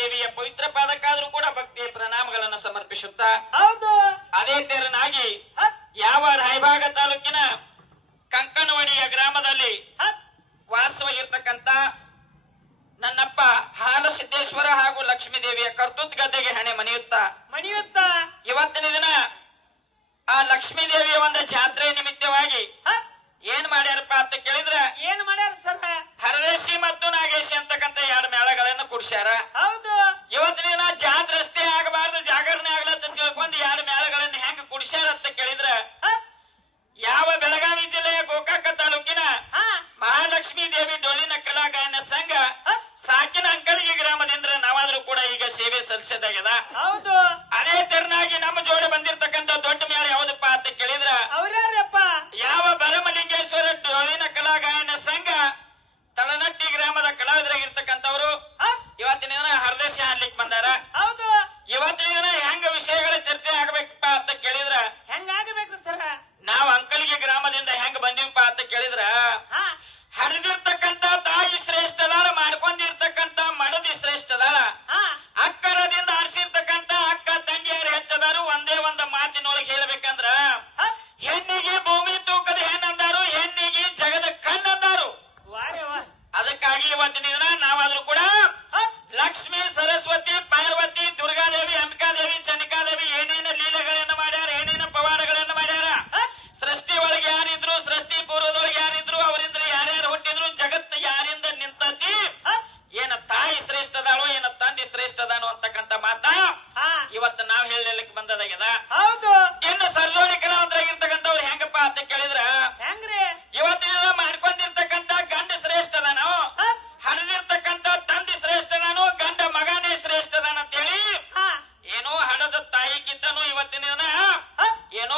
ಮಹಾದೇವಿಯ ಪವಿತ್ರ ಪಾದಕ್ಕಾದ್ರೂ ಕೂಡ ಭಕ್ತಿಯ ಪ್ರಣಾಮಗಳನ್ನು ಸಮರ್ಪಿಸುತ್ತಾ ಹೌದು ಅದೇ ತೆರನಾಗಿ ಯಾವ ರಾಯಭಾಗ ತಾಲೂಕಿನ ಕಂಕನವಾಡಿಯ ಗ್ರಾಮದಲ್ಲಿ ವಾಸವಾಗಿರ್ತಕ್ಕಂಥ ನನ್ನಪ್ಪ ಹಾಲಸಿದ್ದೇಶ್ವರ ಹಾಗೂ ಲಕ್ಷ್ಮೀ ದೇವಿಯ ಕರ್ತುತ್ ಗದ್ದೆಗೆ ಹಣೆ ಮಣಿಯುತ್ತಾ ಇವತ್ತಿನ ದಿನ ಆ ಲಕ್ಷ್ಮೀ ದೇವಿಯ ಒಂದು ಜಾತ್ರೆ ನಿಮಿತ್ತವಾಗಿ ಏನ್ ಮಾಡ್ಯಾರಪ್ಪ ಅಂತ ಕೇಳಿದ್ರ ಏನ್ ಮಾಡ್ಯಾರ ಸರ್ ಹರದೇಶಿ ಮತ್ತು ನಾಗೇಶಿ ಅಂತಕ್ಕಂಥ ಎರಡು ಮೇಳಗಳನ್ನು ಕುಡ್ಸ್ಯಾರ. ಹೌದು ಇವತ್ತಿನ ದಿನ ಜಾತ್ರೆ ಅಷ್ಟೇ ಆಗಬಾರ್ದು ಜಾಗರಣೆ ಆಗ್ಲತ್ತ ತಿಳ್ಕೊಂಡು ಎರಡು ಮೇಳಗಳನ್ನು ಹೆಂಗ್ ಕುಡ್ಸ್ಯಾರ ಅಂತ ಕೇಳಿದ್ರ ಯಾವ ಬೆಳಗಾವಿ ಜಿಲ್ಲೆಯ ಗೋಕಾಕ ತಾಲೂಕಿನ ಮಹಾಲಕ್ಷ್ಮೀ ದೇವಿ ಡೊಳ್ಳಿನ ಕಲಾ ಗಾಯನ ಸಂಘ ಸಾಕಿನ ಅಂಕಲಿಗೆ ಗ್ರಾಮದಿಂದ ನಾವಾದ್ರೂ ಕೂಡ ಈಗ ಸೇವೆ ಸಲ್ಲಿಸದಾಗ್ಯದ. ಹೌದು ಅದೇ ತೆರನಾಗಿ ನಮ್ಮ ಜೋಡಿ ಬಂದಿರತಕ್ಕಂಥ ದೊಡ್ಡ ಮೇಳ ಯಾವ್ದಪ್ಪ ಅಂತ ಕೇಳಿದ್ರ ಅವ್ರ್ಯಾರಪ್ಪ ಯಾವ ಭರಮಲಿಂಗೇಶ್ವರ ಡೊಳ್ಳಿನ ಕಲಾ ಗಾಯನ ಸಂಘ ತಳನಟ್ಟಿ ಗ್ರಾಮದ ಕಲಾವಿದರಾಗಿರ್ತಕ್ಕಂಥವ್ರು ಇವತ್ತಿನ ದಿನ ಹರದೇಶಿ ಹಾಡ್ಲಿಕ್ಕೆ ಬಂದಾರ. ಹೌದು ಇವತ್ತಿನ ದಿನ ಹೆಂಗ ವಿಷಯಗಳ ಚರ್ಚೆ ಆಗ್ಬೇಕಪ್ಪ ಅಂತ ಕೇಳಿದ್ರ ಹೆಂಗಾಗಬೇಕು ಸರ್ ನಾವ್ ಅಂಕಲಿಗೆ ಗ್ರಾಮದಿಂದ ಹೆಂಗ ಬಂದಿವಪ್ಪ ಅಂತ ಕೇಳಿದ್ರ ಹರಿದಿರ್ತಕ್ಕಂಥ ತಾಯಿ ಶ್ರೇಷ್ಠದಾಳ ಮಾಡ್ಕೊಂಡಿರ್ತಕ್ಕಂಥ ಮಡದಿ ಶ್ರೇಷ್ಠದಾಳ ಅಕ್ಕರದಿಂದ ಆರಿಸಿರ್ತಕ್ಕಂಥ ಅಕ್ಕ ತಂಗಿಯರು ಹೆಚ್ಚದಾರು ಒಂದೇ ಒಂದು ಮಾತಿನೊಳಗೆ ಹೇಳ್ಬೇಕಂದ್ರ ಹೆಣ್ಣಿಗೆ ಭೂಮಿ ತೂಕದ ಹೆಣ್ಣಂದಾರು ಹೆಣ್ಣಿಗೆ ಜಗದ ಕಣ್ಣಂದಾರು. ಅದಕ್ಕಾಗಿ ಇವತ್ತಿನ ದಿನ ನಾವಾದ್ರೂ ಕೂಡ ಲಕ್ಷ್ಮೀ ಸರಸ್ವತಿ ಪಾರ್ವತಿ ದುರ್ಗಾದೇವಿ ಅಂಬಿಕಾದೇವಿ ಚಂಡಿಕಾದೇವಿ ಏನೇನು ಲೀಲೆಗಳನ್ನು ಮಾಡ್ಯಾರ ಏನೇನು ಪವಾಡಗಳನ್ನು ಮಾಡ್ಯಾರ ಸೃಷ್ಟಿ ಒಳಗೆ ಯಾರಿದ್ರು ಸೃಷ್ಟಿ ಪೂರ್ವದೊಳಗೆ ಯಾರಿದ್ರು ಅವರಿಂದ ಯಾರ್ಯಾರು ಹುಟ್ಟಿದ್ರು ಜಗತ್ತು ಯಾರಿಂದ ನಿಂತತಿ ಏನ ತಾಯಿ ಶ್ರೇಷ್ಠದಾಳೋ ಏನ ತಂದೆ ಶ್ರೇಷ್ಠದಾನೋ ಅಂತಕ್ಕಂಥ ಮಾತ ಇವತ್ತು ನಾವ್ ಹೇಳಲಿಕ್ಕೆ ಬಂದದಾಗ್ಯದ. ಹೌದು ಇನ್ನು ಸರ್ಜೋಡಿ ಕಲಾವಂತರಾಗಿರ್ತಕ್ಕಂಥವ್ರು ಹೆಂಗಪ್ಪ ಅಂತ ಕೇಳಿದ್ರ ಹೆಂಗ್ರಿ ಇವತ್ತಿನ ಮಾಡ್ಕೊಂಡಿರ್ತಕ್ಕಂಥ ಗಂಡ ಶ್ರೇಷ್ಠದಾನೋ ಹರಿದಿರ್ತಕ್ಕಂಥ ತಂದೆ ಶ್ರೇಷ್ಠದಾನೋ ಗಂಡ ಮಗನೇ ಶ್ರೇಷ್ಠದಾನ ಅಂತೇಳಿ ಏನೋ ಹಣದ ತಾಯಿಗಿಂತನೂ ಇವತ್ತಿನ ದಿನ ಏನೋ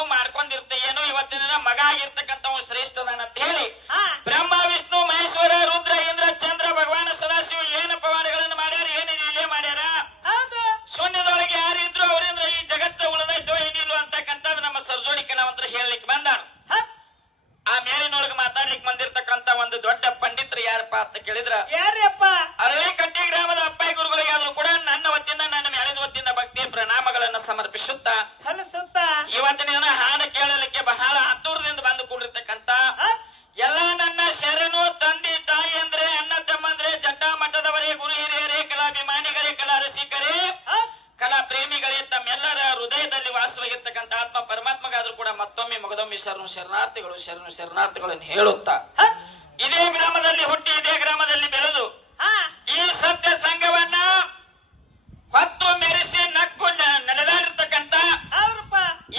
ಏನೋ ಇವತ್ತಿನ ದಿನ ಮಗ ಆಗಿರ್ತಕ್ಕಂಥವ್ ಶ್ರೇಷ್ಠದಾನ ಅಂತ ಹೇಳಿ ಬ್ರಹ್ಮ ವಿಷ್ಣು ಮಹೇಶ್ವರ ರುದ್ರ ಇಂದ್ರ ಚಂದ್ರ ಭಗವಾನ ಸದಾಶಿವ ಏನು ಪವಾಡಗಳನ್ನು ಮಾಡ್ಯಾರ ಏನು ಲೀಲೆ ಮಾಡ್ಯಾರ ಶೂನ್ಯದೊಳಗೆ ಯಾರಿದ್ರು ಅವರಿಂದ ಈ ಜಗತ್ತು ಉಳಿದೈತೋ ಏನಿಲ್ಲ ಅಂತಕ್ಕಂಥದ್ದು ನಮ್ಮ ಸರ್ಜೋಡಿ ಕಲಾವಂತರು ಹೇಳಲಿಕ್ಕೆ ಬಂದಾರ. ಆ ಮೇಲಿನೊಳಗೆ ಮಾತಾಡ್ಲಿಕ್ಕೆ ಬಂದಿರ್ತಕ್ಕಂಥ ಒಂದು ದೊಡ್ಡ ಪಂಡಿತರು ಯಾರಪ್ಪ ಅಂತ ಕೇಳಿದ್ರ ಯಾರಪ್ಪ ಅರಳಿಕಟ್ಟಿ ಗ್ರಾಮದ ಅಪ್ಪಾಯಿ ಗುರುಗಳಿಗಾದ್ರೂ ಕೂಡ ನನ್ನ ವತಿಯಿಂದ ನನ್ನ ಮೇಲಿನ ವತಿಯಿಂದ ಭಕ್ತಿ ಪ್ರಣಾಮಗಳನ್ನು ಸಮರ್ಪಿಸುತ್ತಾ ಇವತ್ತಿನ ದಿನ ಹಾಡು ಕೇಳಲಿಕ್ಕೆ ಬಹಳ ಹತ್ತೂರದಿಂದ ಬಂದು ಕೂಡಿರ್ತಕ್ಕಂಥ ಎಲ್ಲ ನನ್ನ ಶರಣು ತಂದೆ ತಾಯಿ ಅಂದ್ರೆ ಅಣ್ಣ ತಮ್ಮಂದ್ರೆ ಜಟ್ಟ ಮಠದವರೇ ಗುರು ಹಿರಿಯರೇ ಕಲಾಭಿಮಾನಿಗಳೇ ಕಲಾ ರಸಿಕರೇ ಕಲಾ ಪ್ರೇಮಿಗಳೇ ತಮ್ಮೆಲ್ಲರ ಹೃದಯದಲ್ಲಿ ವಾಸವಾಗಿರ್ತಕ್ಕಂಥ ಆತ್ಮ ಪರಮಾತ್ಮಗಾದ್ರೂ ಕೂಡ ಮತ್ತೊಮ್ಮೆ ಮಗದೊಮ್ಮೆ ಶರಣಾರ್ಥಿಗಳನ್ನು ಹೇಳುತ್ತಾ ಇದೇ ಗ್ರಾಮದಲ್ಲಿ ಹುಟ್ಟಿ ಇದೇ ಗ್ರಾಮದಲ್ಲಿ ಬೆಳೆದು ಈ ಸತ್ಯ ಸಂಘವನ್ನ ಹೊತ್ತು ಮೆರೆಸಿ ನಕ್ಕು ನಡೆದಾಡಿರ್ತಕ್ಕಂಥ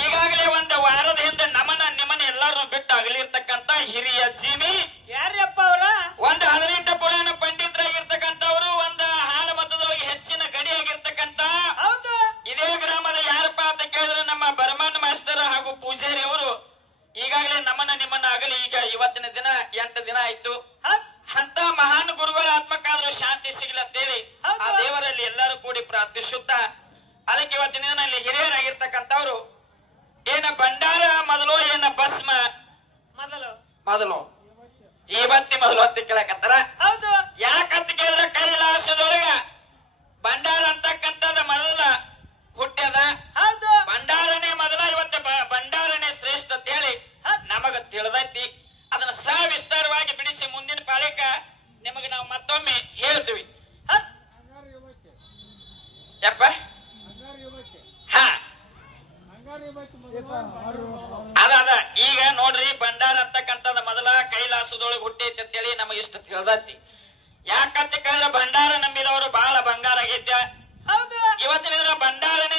ಈಗಾಗಲೇ ಒಂದು ವಾರದ ಹಿಂದೆ ನಿಮ್ಮನ್ನ ಎಲ್ಲರನ್ನು ಬಿಟ್ಟು ಅಗಲಿರ್ತಕ್ಕಂಥ ಹಿರಿಯ ಜೀವಿ ಯಾರಪ್ಪ ಅವರ ಒಂದು 18 ಪುರಾಣ ಪಂಡಿತರಾಗಿರ್ತಕ್ಕಂಥವ್ರು ಒಂದು ಹಾಲು ಮತದೊಳಗೆ ಹೆಚ್ಚಿನ ಗಡಿಯಾಗಿರ್ತಕ್ಕಂಥ ಇದೇ ಗ್ರಾಮದ ಯಾರಪ್ಪ ಅಂತ ಕೇಳಿದ್ರೆ ನಮ್ಮ ಬರಮನ್ ಮಾಸ್ತರ್ ಹಾಗೂ ಪೂಜಾರಿ ಅವರು ಈಗಾಗಲೇ ನಿಮ್ಮನ್ನ ಆಗಲಿ ಈಗ ಇವತ್ತಿನ ದಿನ 8 ದಿನ ಆಯ್ತು. ಅಂತ ಮಹಾನ್ ಗುರುಗಳ ಆತ್ಮಕ್ಕಾದ್ರೂ ಶಾಂತಿ ಸಿಗ್ಲತ್ತೇಳಿ ಆ ದೇವರಲ್ಲಿ ಎಲ್ಲರೂ ಕೂಡಿ ಪ್ರಾರ್ಥಿಸುತ್ತಾ ಅದಕ್ಕೆ ಇವತ್ತಿನ ದಿನ ಇಲ್ಲಿ ಹಿರಿಯರಾಗಿರ್ತಕ್ಕಂಥವ್ರು ಏನ ಭಂಡಾರ ಮೊದಲು ಏನ ಭಸ್ಮ ಮೊದಲು ಇವತ್ತಿ ಮೊದಲು ಅಂತ ಕೇಳಕತ್ತಾರ. ಯಾಕಂತ ಕೇಳಿದ್ರೆ ಕೈಲಾಸದೊಳಗ ಭಂಡಾರ ಅಂತಕ್ಕಂಥದ ಮೊದಲ ಹುಟ್ಟ್ಯದ ಭಂಡಾರನೇ ಮೊದಲ ಇವತ್ತು ಭಂಡಾರನೇ ಶ್ರೇಷ್ಠ ಅಂತ ಹೇಳಿ ನಮಗ ತಿಳಿದೈತಿ. ಅದನ್ನ ಸವಿಸ್ತಾರವಾಗಿ ಬಿಡಿಸಿ ಮುಂದಿನ ಪಾಳಿಕ ನಿಮಗೆ ನಾವು ಮತ್ತೊಮ್ಮೆ ಹೇಳ್ತೀವಿ. ಯಪ್ಪ ಅದ ಈಗ ನೋಡ್ರಿ ಭಂಡಾರ ಅಂತಕ್ಕಂಥದ ಮೊದಲ ಕೈಲಾಸದೊಳಗೆ ಹುಟ್ಟೈತಿ ಅಂತೇಳಿ ನಮಗೆ ಇಷ್ಟ ತಿಳಿದೈತಿ. ಯಾಕಂತ ಕೇಳಿದ್ರೆ ಭಂಡಾರ ನಂಬಿದವರು ಬಹಳ ಬಂಗಾರ ಆಗೈತೆ. ಇವತ್ತಿನ ಭಂಡಾರನೇ